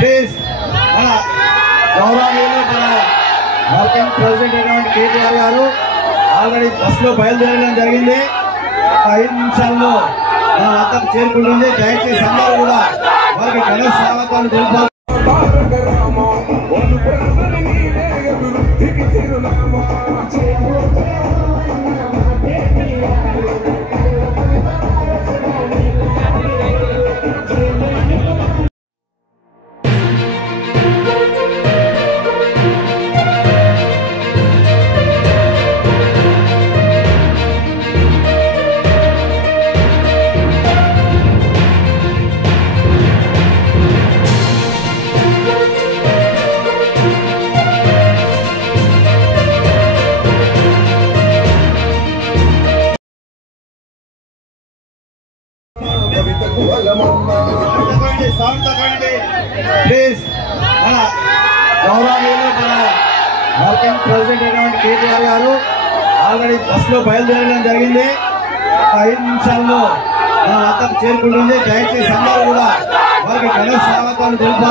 Please మన గౌరవనీయులు మన వర్కింగ్ ప్రెసిడెంట్ అయినటువంటి కేటీఆర్ గారు ఆల్రెడీ బస్సులో బయలుదేరడం జరిగింది. 5 నిమిషాల్లో మన వద్దకు చేరుకుంటుంది. దయచేసి అందరూ కూడా వారికి ఘన స్వాగతాలు తెలిపారు. ప్లీజ్ మన గౌరవనీయులు మన వర్కింగ్ ప్రెసిడెంట్ అయినటువంటి కేటీఆర్ గారు ఆల్రెడీ బస్సులో బయలుదేరడం జరిగింది. 5 నిమిషాల్లో మన వద్దకు చేరుకుంటుంది. దయచేసి అందరూ కూడా వారికి ఘన స్వాగతాలు తెలిపారు.